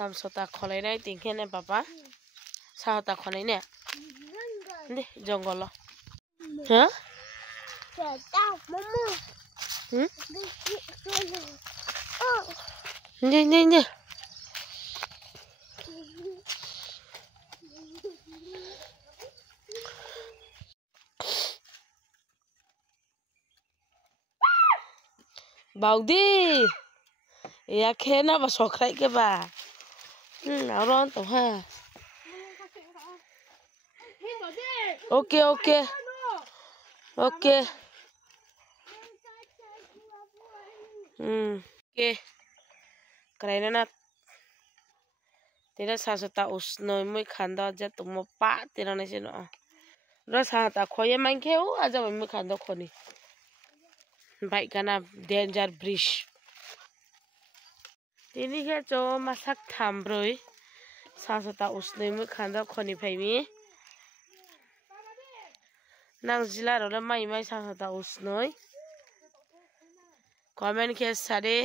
samsota kholai nai tingkhe ne papa sahota khonai ne de jongolo ha ne Baudi ya khena ba sokrai ke ba ron to ha okay okay Karaina na tera sasota usnoi moi khanda ja tumo pa tera na sino ra sata khoye manke o aja moi khanda khoni bai kana danger bridge tini ke cho masak thambroi sasota usnoi moi khanda khoni phaimi nang jila ro mai sasota usnoi comment ke sare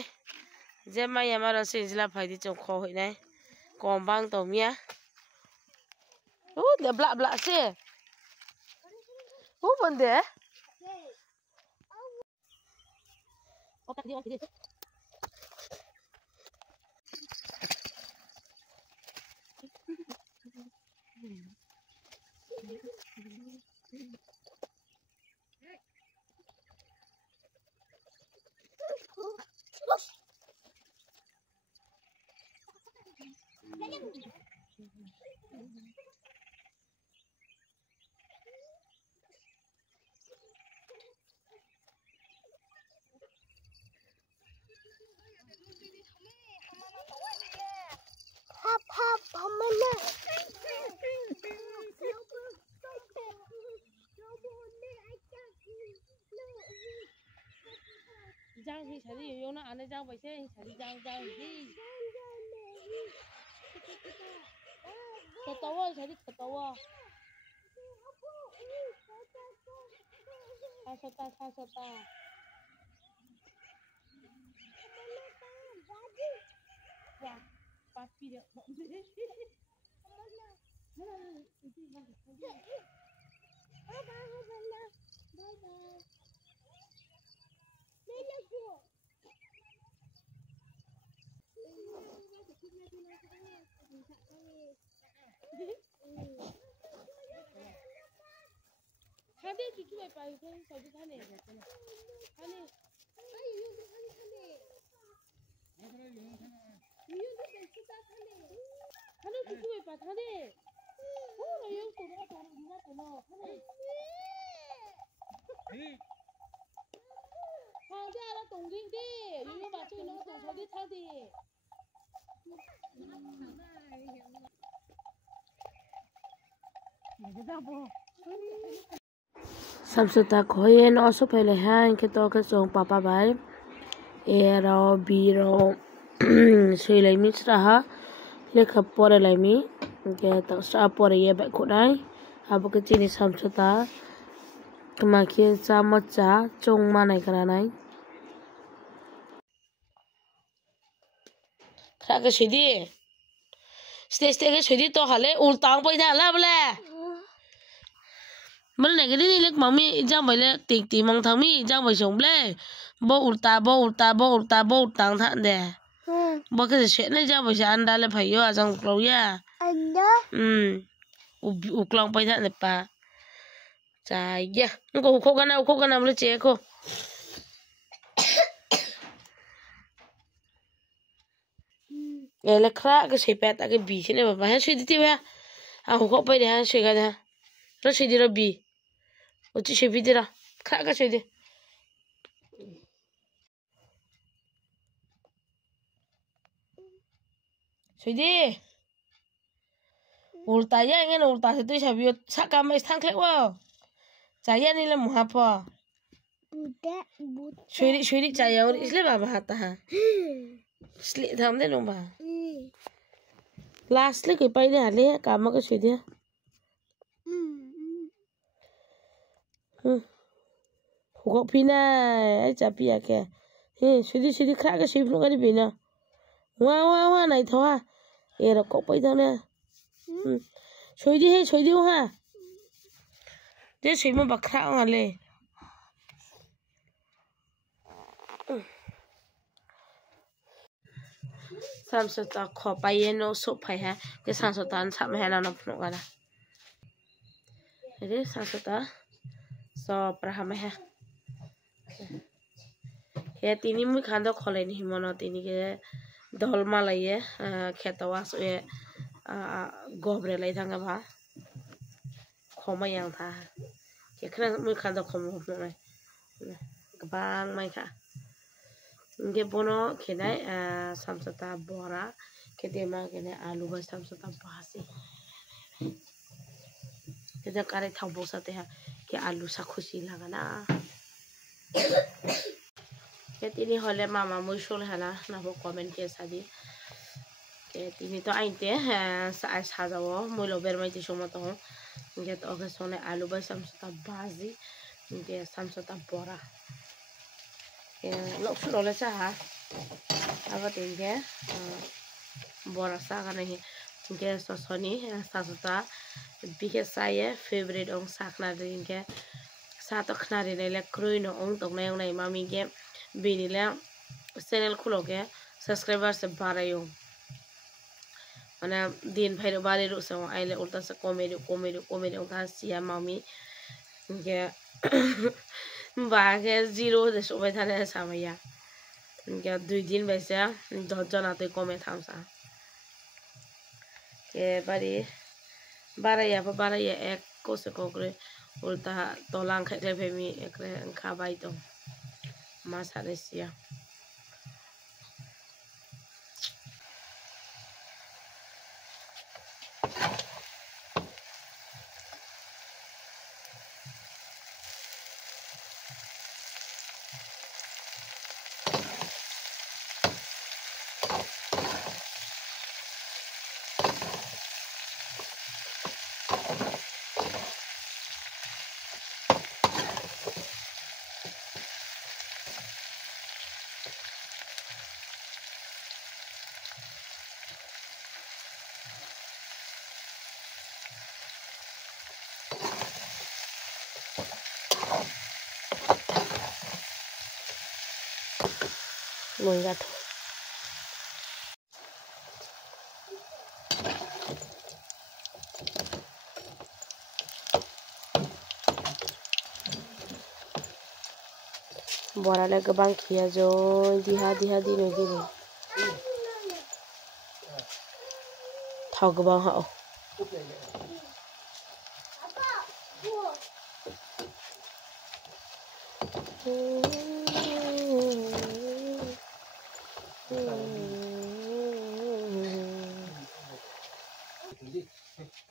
je mai amaro se jila phaidi chong kho hoinai kombang to mia de bla se bonde Giang thì sari yêu nó anh Giang vậy thế sari Giang gì thật tao ơi sari thật tao à sata wah papi dia Hadi cucu apa itu sabu thane thane Hadi cucu apa thane oh yang tu dah tahu dia tu no thane Hang dia lah tongging di you ba chui no tu so di thang di Samsota khoyen also phele han ke to ke song papa bai a ro b ro sei lai mi sra ha lekha pore lai mi ke ta sa pore ye ba khodai abo ke chini samsota kama ke cha ma cha chong ma nai kara nai kha ke sidi stage ke sidi to hale ultang pai da la bole Mana này cái đi lek mami jang bai le ti mong thang mi jang bai song ble bo ultang than de bo cái chuyện này jang bai san da le phai yo jang klo ya anda uklong pai than le pa cha ya ko kana le che ko le kra cái se pa ta cái bi che ne ba ha sui ti ba ko pai de ha sui ga da ro sui di ro bi Ochi shebidira kaka shedi shedi ulta ya ngen ulta se tu shabiyo saka mai thang khle wa chaya ni le muha pa shedi chaya or isle baba hata ha isle tham de no ba last le ke pai de hale kama ka shedi Hukok pina capi ya ke. Sudi krak ke sih belum kali pina. Wah nai thawa. Era kok pai dang ne. Soi đi he, soi đi ha. Thế soi mà bạc khao ngà lệ. Samsota kho pai no so pai ha. Thế samsota an chap he na no phno ga na. Thế samsota so praham ha. He tini mui khando khole ni mono tini ke dolma laiye khetawas e gobre lai thanga ba khoma yang tha ke khna mui khando khomo mai gabang mai kha nge bono khenai samsata bora kedema kene alu ba samsata bhasi keda kare thau bosate ha ke alu sa khushi lagana ke tini hole mama mui shol hana na bo comment ke sadi ke tini to ainte sa sajawo mui lo ber mai ti somo to nge to ke sone alu ba samsata bhaji nge samsata bora ke lo shol le sa ha aba tinge bora sa kana hi nge sosoni samsata bihe saye favorite ong sakna ringe sa to khna ri le kruino ong tok nai mami ge bini le channel khulo ke subscriber se barayo mana din bhairo bare ru sa aile ulta sa comedy ong ka sia mami ge ba ge zero de so bai thane samaya ge 2 din baisa 10 jana te kome thamsa ke bari baraya ek ko se kokre ulta tolang khaile phemi ekre khabai to masa resia Ngồi gạt bora le gabang khia jo diha di no di no thau gabang ha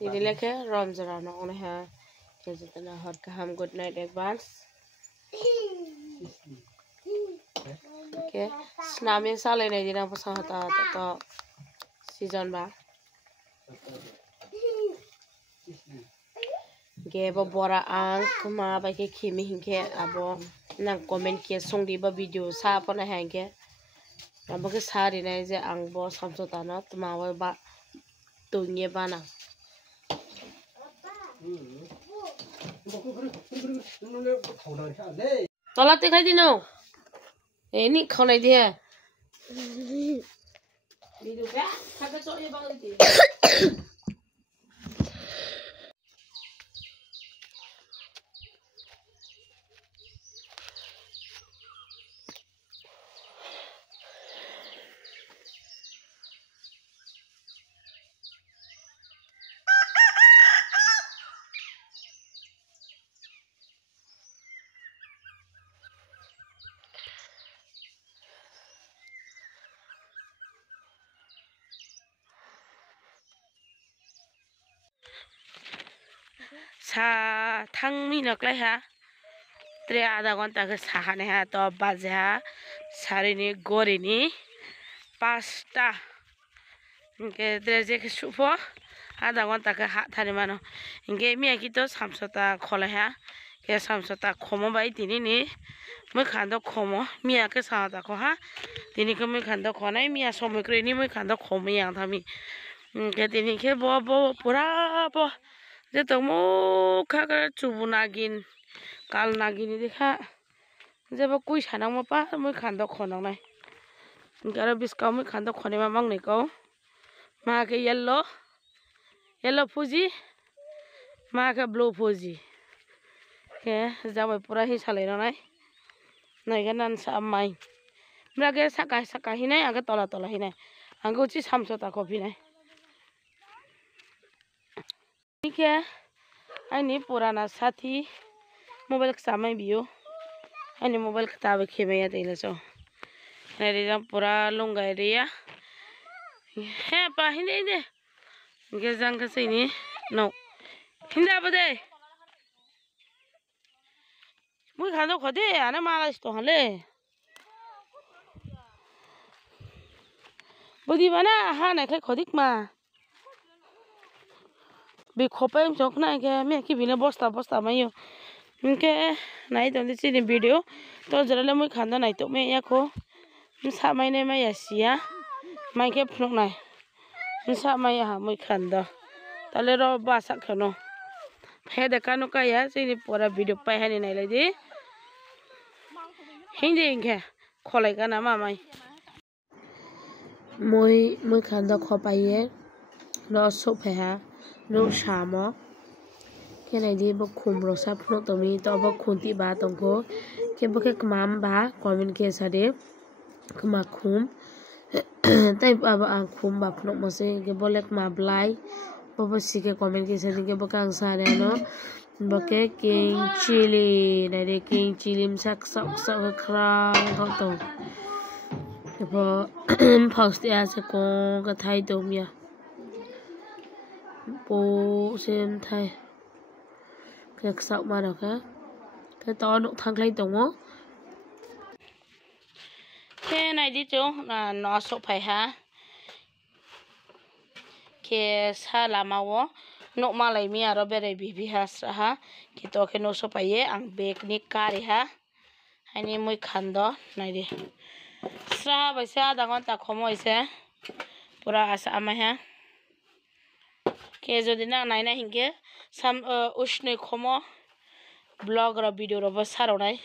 Ini leke Ramzan na ona ha kezatana hot kaham good night advance okay sname sale nei dina pasa hata to season ba ge bo bora ang ma ba ke khimi hinke abo nang comment ke songdi ba video sa pona hange abo ke sari nai je ang bo samsota na tuma ba tunye bana Tolate khai dino ni khonai dia video ba thaka so ye ba di sa thangmi naklai ha tre आधा घंटा के साहाने ha to baje ha sarini gorini 5টা के dreje ke supo आधा घंटा के ha thani mano inge mi akito samsota khole ha ke samsota khomo bai tini ni moi khando khomo mi ake samsota kho ha tini ko moi khando khonai mi asomikre ni moi khando khomo yang thami Cái tin khi bo pura bo je to mo kha ka chubu nagin kal nagin đi kha je bo kui sanang ma pa moi khan do khonang nai gara biskau moi khan do khone ma mang nei ko ma ke yellow fuji ma ke blue fuji ke jabai pura hi salai nai nai ga nan sa mai mra ke saka hi nai aga tola hi nai anggo chi samso ta kopi nai Ike ini purana sathi mobile samai bio ini mobile kita kheme ya tele so nari jam pura longai ria he pa hinde de ge jang ka sei ni no hinda bade mui khando khode ana mala sto hale bodi bana ha na khai khodik ma bị khổ em chọc này cái mẹ cái bị nó bosta mayo cái này tôi đi xem video tôi giờ lên mới khán đó này tụi mẹ ya cô sao mai này mai ya mai cái phút này sao mai ya mới khán đó ta lấy rồi ba sắc khăn nó hay để cái nó cái ya xem pura video bay hay này lại đi hình gì cái khó lại cái nào mà mày mới khán đó khó bay ye nó sụp hay ha no shamo cái này đi bốc khum rồi sắp nó tụi mình tao bốc khum tí ba tông cô cái bốc cái mắm ba comment cái sao đấy cái mà khum tay ba khum ba nó mà sẽ cái bốc lek mà blai bốc xí cái comment cái sao đấy cái bốc ang sao đấy nó bốc cái king chili này đây king chili sắc sọc cái khang không tông cái bốc post ya sẽ có cái thay tôm ya bố xem thay cái sạo mà được cái to độ thăng lên tổng á cái này đi chú là nó sụp phải ha cái sa là màu nụ mà lấy mi ở bên bì ha ha cái to cái nó sụp phải ang bek ni cari ha hay ni muy khăn đó này đi sa bây giờ đang còn ta không mới sẽ pura asa mà ha के जदि ना नायना हिंके साम उष्णे खमो ब्लॉग र भिडियो र बसारौनाय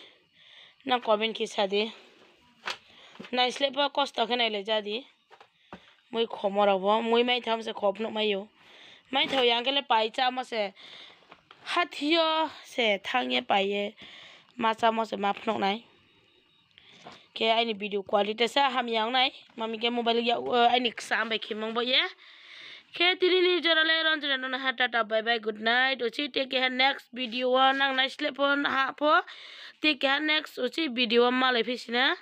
ना कमेन्ट की सादि ना इसले प कष्ट के नायले जादि मै खमो रबो मै माइ थाम से खपनो मायो माइ थाव यांगले पाइचा मसे हाथियो से थांगे पाइए माचा मसे माफनो नाय के आइनि भिडियो क्वालिटी सा हम यांग नाय मम्मी के मोबाइल या आइनि साम बाय खिमंग बो ये Okay, tini jorale ron jana nona hatata bye bye good night. Uci take care next video nang nice sleep on hapo. Take care next uci video malai fisina.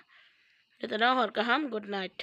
Itu dah hor kaham good night.